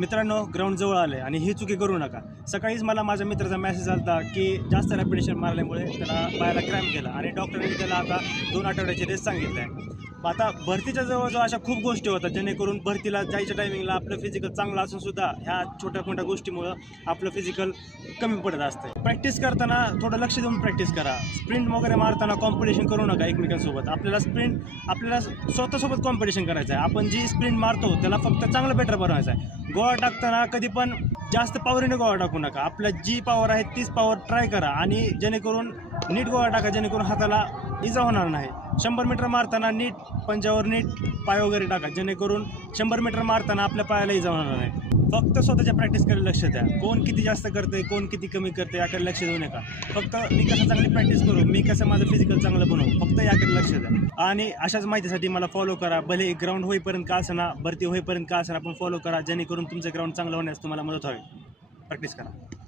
मित्रांनो, ग्राउंड जवळ आले आणि ही चुकी करू नका. सकाळीच मला माझ्या मित्राचा मेसेज आला की जास्त रॅपिटेशन मारल्यामुळे त्याला पायाला क्रॅम्प गेला आणि डॉक्टरांनी त्याला आता 2 आठवड्याची रेस्ट सांगितलं आहे. आता भरतीच्या जवळजवळ अशा खूप गोष्टी होतात जेणेकरून भरतीला जायच्या टायमिंगला आपलं फिजिकल चांगलं असून सुद्धा ह्या छोट्या मोठ्या गोष्टीमुळं आपलं फिजिकल कमी पडत असतं. प्रॅक्टिस करताना थोडं लक्ष देऊन प्रॅक्टिस करा. स्प्रिंट वगैरे मारताना कॉम्पिटिशन करू नका एकमेकांसोबत. आपल्याला स्वतःसोबत कॉम्पिटिशन करायचं आहे. आपण जी स्प्रिंट मारतो त्याला फक्त चांगलं बेटर बनवायचं आहे. गोळा टाकताना कधी पण जास्त पॉवरीने गोळा टाकू नका. आपल्या जी पॉवर आहे तीच पॉवर ट्राय करा आणि जेणेकरून नीट गोळा टाका, जेणेकरून हाताला इजा होणार नाही. 100 मीटर मारताना नीट पंजावर नीट पाय वगैरे टाका, जेणेकरून 100 मीटर मारताना आपल्या पायाला इजा होणार नाही. फक्त स्वतःच्या प्रॅक्टिसकडे लक्ष द्या. कोण किती जास्त करते, कोण किती कमी करते याकडे लक्ष देऊ नका. फक्त मी कसं चांगली प्रॅक्टिस करू, मी कसं माझं फिजिकल चांगलं बनवू, फक्त याकडे लक्ष द्या. आणि अशाच माहितीसाठी मला फॉलो करा. भले ग्राउंड होईपर्यंत का असेना, भरती होईपर्यंत का असेना, आपण फॉलो करा, जेणेकरून तुमचं ग्राउंड चांगलं होण्यास तुम्हाला मदत व्हावी. प्रॅक्टिस करा.